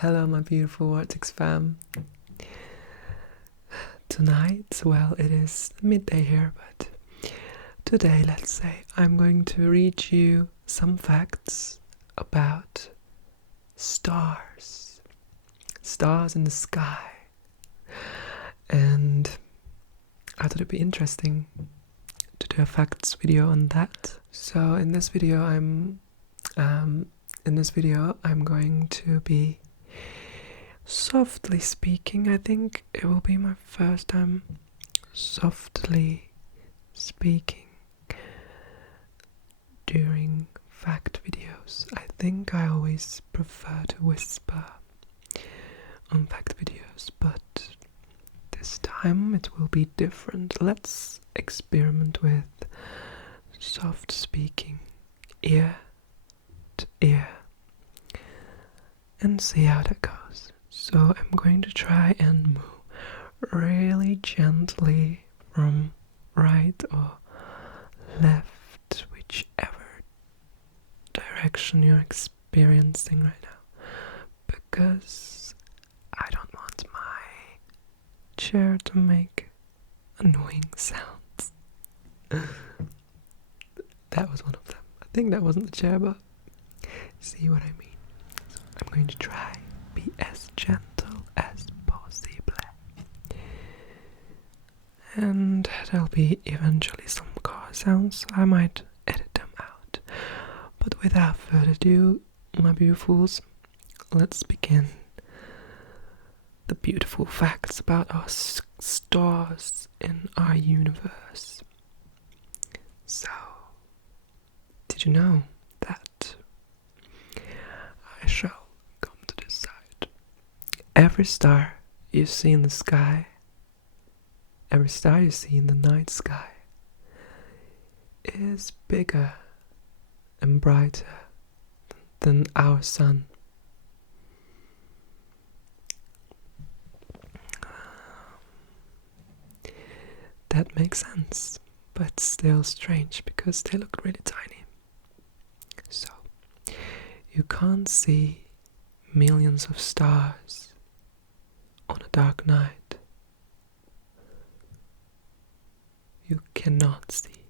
Hello, my beautiful Vortex fam. Tonight, well, it is midday here, but today, let's say, I'm going to read you some facts about stars. Stars in the sky. And I thought it'd be interesting to do a facts video on that. So in this video, I'm going to be softly speaking. I think it will be my first time softly speaking during fact videos. I think I always prefer to whisper on fact videos, but this time it will be different. Let's experiment with soft speaking, ear to ear, and see how that goes. So I'm going to try and move really gently from right or left, whichever direction you're experiencing right now, because I don't want my chair to make annoying sounds. That was one of them. I think that wasn't the chair, but see what I mean. So I'm going to try be as gentle as possible, and there'll be eventually some car sounds. I might edit them out, but without further ado, my beautifuls, let's begin the beautiful facts about our stars in our universe. So, did you know that I shall come to this side? Every star you see in the sky, every star you see in the night sky, is bigger and brighter than our sun. That makes sense, but still strange because they look really tiny. So, you can't see millions of stars on a dark night. You cannot see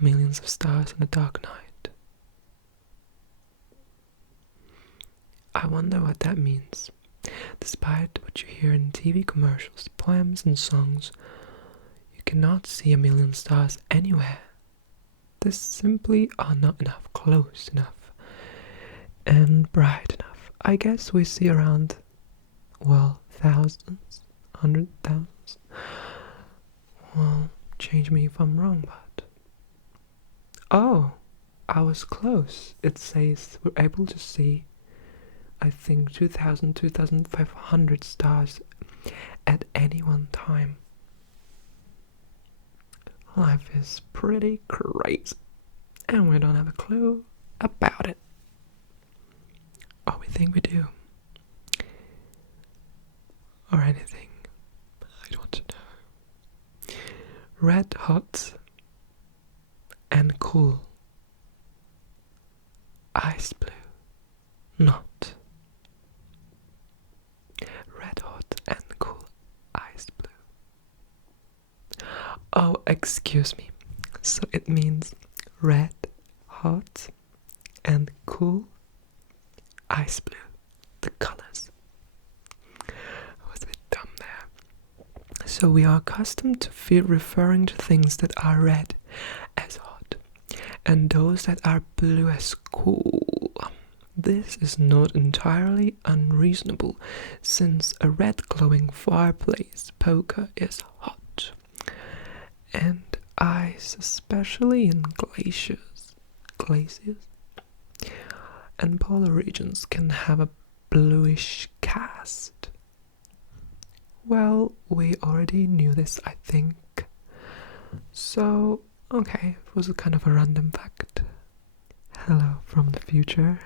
millions of stars on a dark night. I wonder what that means. Despite what you hear in TV commercials, poems and songs, you cannot see a million stars anywhere. They simply are not enough, close enough, and bright enough. I guess we see around, well, thousands, 100,000. Well, change me if I'm wrong, but... Oh, I was close. It says we're able to see, I think, 2,000, 2,500 stars at any one time. Life is pretty crazy, and we don't have a clue about it. Or we think we do. Or anything. I don't want to know. Red hot and cool. Ice blue. Not. Red hot and cool. Ice blue. Oh, excuse me. So it means red, hot, and cool, ice blue. The colors. I was a bit dumb there. So we are accustomed to referring to things that are red as hot, and those that are blue as cool. This is not entirely unreasonable, since a red glowing fireplace poker is hot. And ice, especially in glaciers and polar regions, can have a bluish cast. Well, we already knew this, I think. So, okay, it was a kind of a random fact. Hello from the future.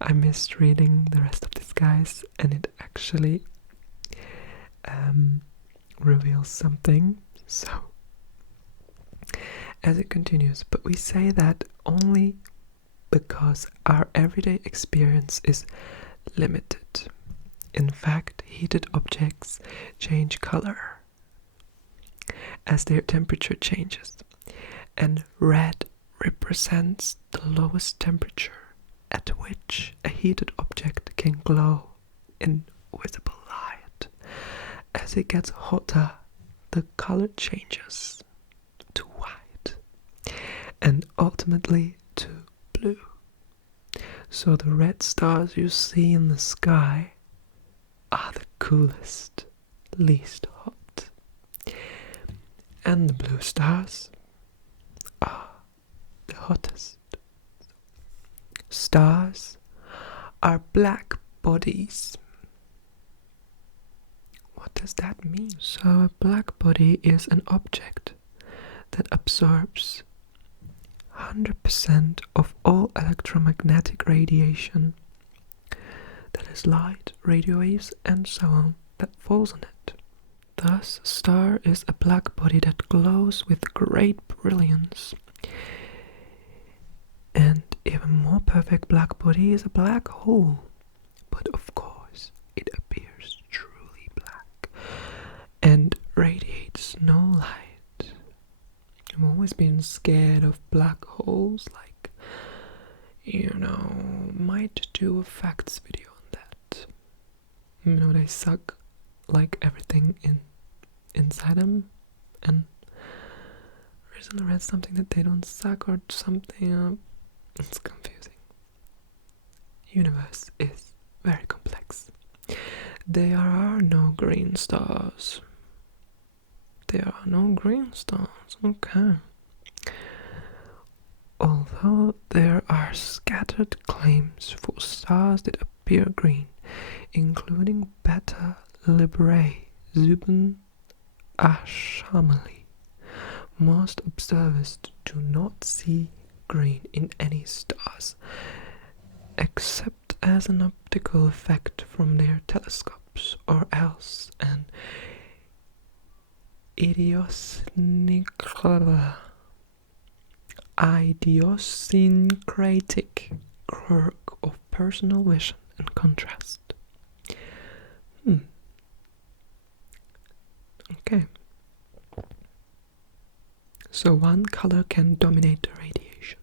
I missed reading the rest of this, guys, and it actually reveals something. So, as it continues, but we say that only because our everyday experience is limited. In fact, heated objects change color as their temperature changes, and red represents the lowest temperature at which a heated object can glow in visible light. As it gets hotter, the color changes to white and ultimately to blue. So the red stars you see in the sky are the coolest, least hot. And the blue stars are the hottest. Stars are black bodies. What does that mean? So a black body is an object that absorbs 100% of all electromagnetic radiation, that is light, radio waves, and so on, that falls on it. Thus, a star is a black body that glows with great brilliance. And even more perfect black body is a black hole. But of course, it appears truly black and radiates no light. I've always been scared of black holes, like, might do a facts video on that. They suck like everything inside them, and recently read something that they don't suck or something. It's confusing. Universe is very complex. There are no green stars. There are no green stars, okay. Although there are scattered claims for stars that appear green, including Beta Librae, Zubin Ashamali, most observers do not see green in any stars, except as an optical effect from their telescopes, or else an idiosyncratic quirk of personal vision and contrast. Okay. So one color can dominate the radiation,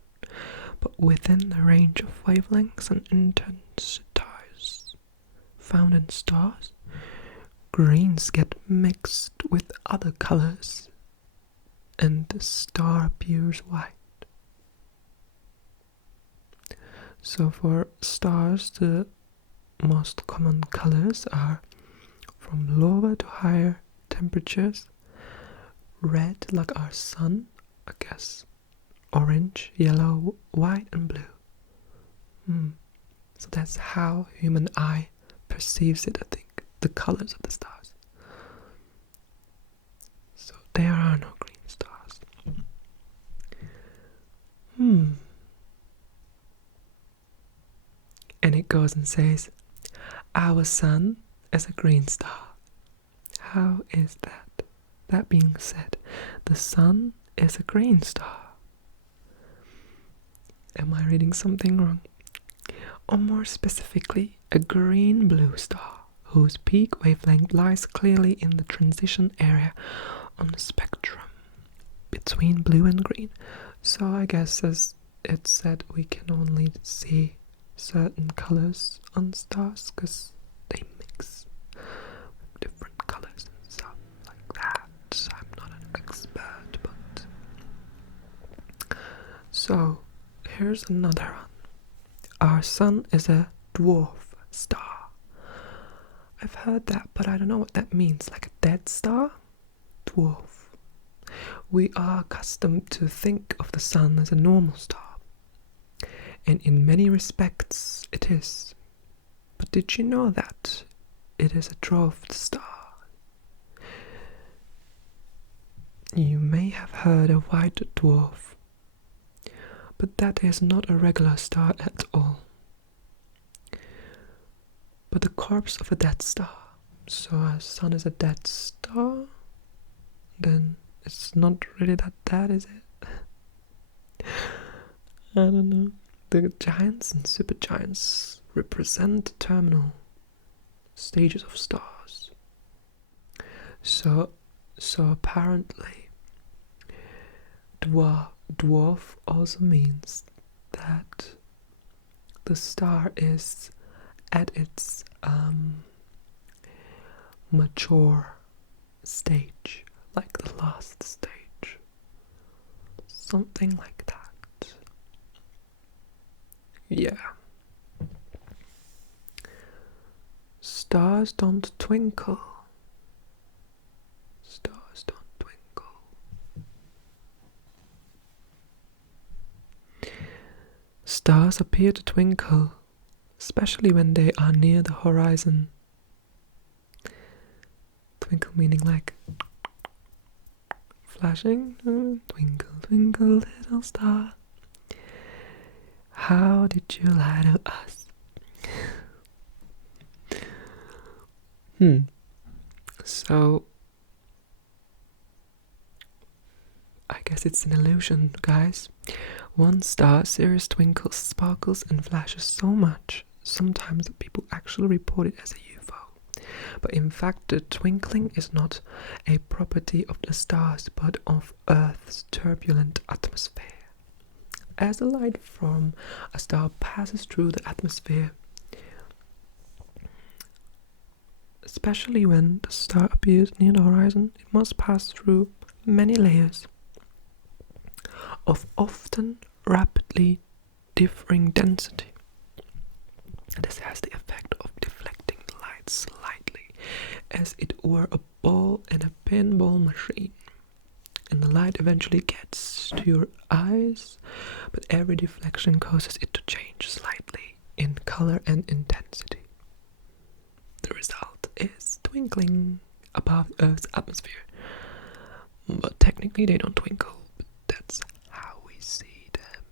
but within the range of wavelengths and intensities found in stars, greens get mixed with other colors and the star appears white. So for stars, the most common colors are from lower to higher temperatures: red, like our sun, I guess, orange, yellow, white, and blue. So that's how human eye perceives it, I think, the colors of the stars. So there are no green stars. And it goes and says, our sun is a green star. How is that? That being said, the sun is a green star. Am I reading something wrong? Or more specifically, a green-blue star, whose peak wavelength lies clearly in the transition area on the spectrum between blue and green. So I guess, as it said, we can only see certain colors on stars because they mix with different colors and stuff like that. I'm not an expert, but... So, here's another one. Our sun is a dwarf star. I've heard that, but I don't know what that means. Like a dead star? Dwarf. We are accustomed to think of the sun as a normal star, and in many respects it is. But did you know that it is a dwarf star? You may have heard of white dwarf, but that is not a regular star at all, but the corpse of a dead star. So our sun is a dead star, then it's not really that dead, is it? I don't know. The giants and supergiants represent the terminal stages of stars. So apparently, dwarf also means that the star is at its mature stage, like the last stage, something like that. Yeah. Stars don't twinkle. Stars don't twinkle. Stars appear to twinkle, especially when they are near the horizon. Twinkle meaning like flashing. Twinkle, twinkle, little star, how did you lie to us? So I guess it's an illusion, guys. One star series twinkles, sparkles and flashes so much sometimes that people actually report it as a UFO. But in fact, the twinkling is not a property of the stars but of Earth's turbulent atmosphere. As the light from a star passes through the atmosphere, especially when the star appears near the horizon, it must pass through many layers of often rapidly differing density. This has the effect of deflecting the light slightly, as it were a ball in a pinball machine. And the light eventually gets to your eyes, but every deflection causes it to change slightly in color and intensity. The result is twinkling above Earth's atmosphere. But technically they don't twinkle, but that's how we see them.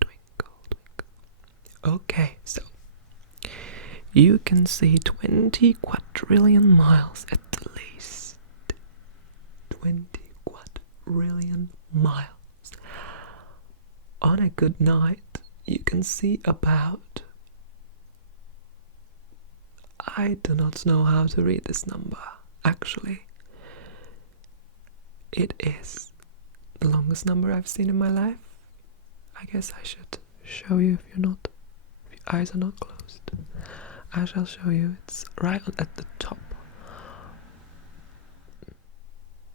Twinkle, twinkle. Okay, so you can see 20 quadrillion miles at the least. 20 quadrillion miles. On a good night, you can see about... I do not know how to read this number, actually. It is the longest number I've seen in my life. I guess I should show you if your eyes are not closed. I shall show you. It's right at the top.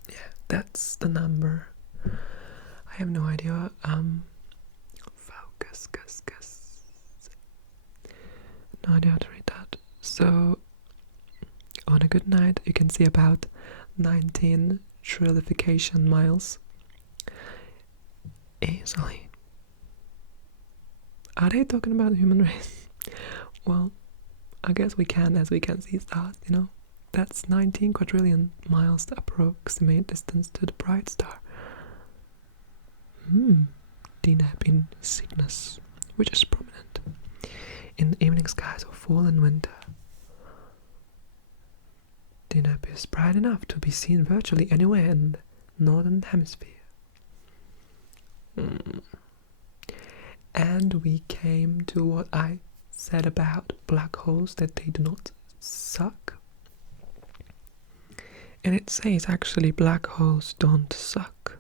Yeah, that's the number. I have no idea. Focus. No idea how to read that. So, on a good night, you can see about 19 trillification miles easily. Are they talking about the human race? Well, I guess we can, as we can see stars, you know. That's 19 quadrillion miles, the approximate distance to the bright star. Deneb in Cygnus, which is prominent in the evening skies of fall and winter. Deneb is bright enough to be seen virtually anywhere in the northern hemisphere. And we came to what I said about black holes, that they do not suck. And it says actually black holes don't suck.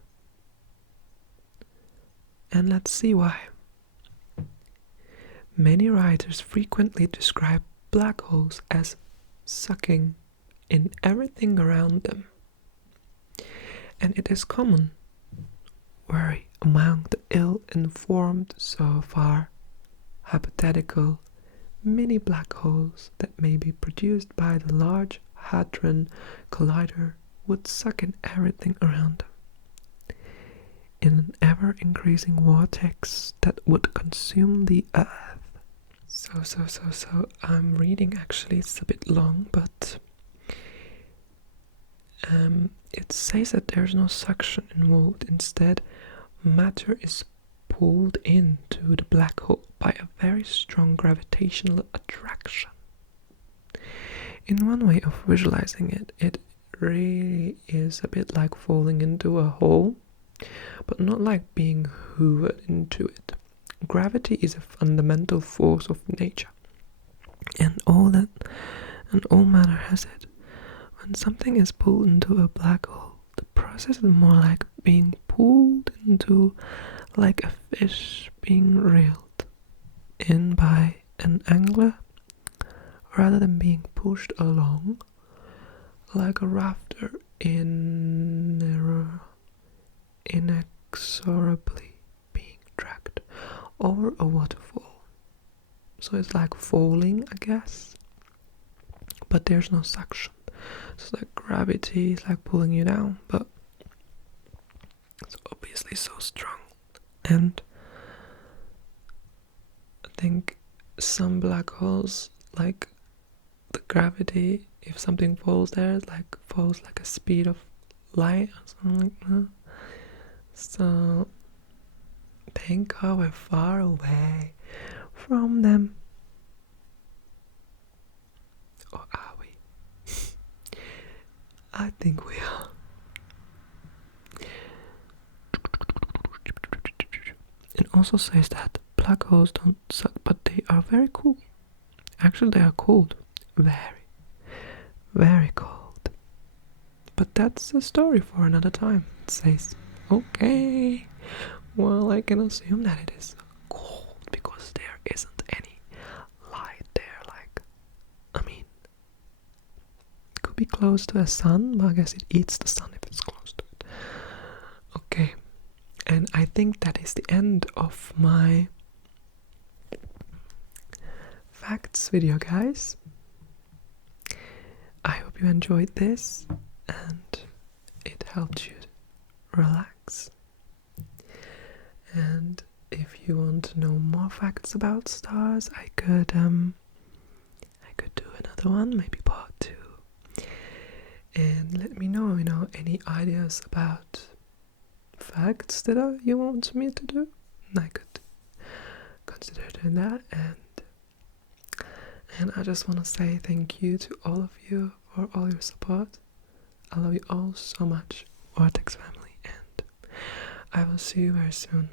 And let's see why. Many writers frequently describe black holes as sucking in everything around them. And it is common worry among the ill-informed so far hypothetical mini black holes that may be produced by the Large Hadron Collider would suck in everything around them in an ever-increasing vortex that would consume the Earth. So I'm reading, actually it's a bit long, but it says that there's no suction involved. Instead, matter is pulled into the black hole by a very strong gravitational attraction. In one way of visualizing it, it really is a bit like falling into a hole, but not like being hoovered into it. gravity is a fundamental force of nature, and all matter has it. When something is pulled into a black hole, the process is more like being pulled into, like a fish being reeled in by an angler, rather than being pushed along like a rafter inexorably being dragged over a waterfall. So it's like falling, I guess, but there's no suction. So like gravity is like pulling you down, but it's obviously so strong. And I think some black holes, like the gravity, if something falls there, it like falls like a speed of light or something like that. So think how we're far away from them. Or are we? I think we are. It also says that black holes don't suck, but they are very cool. Actually, they are cold. Very, very cold. But that's a story for another time. It says, okay, well, I can assume that it is cold because there isn't any light there. Like, I mean, it could be close to a sun, but I guess it eats the sun if it's close to it. Okay, and I think that is the end of my facts video, guys. I hope you enjoyed this and it helped you relax. And if you want to know more facts about stars, I could do another one, maybe part 2. And let me know, any ideas about facts that you want me to do. And I could consider doing that. And I just want to say thank you to all of you for all your support. I love you all so much, Vortex family, and I will see you very soon.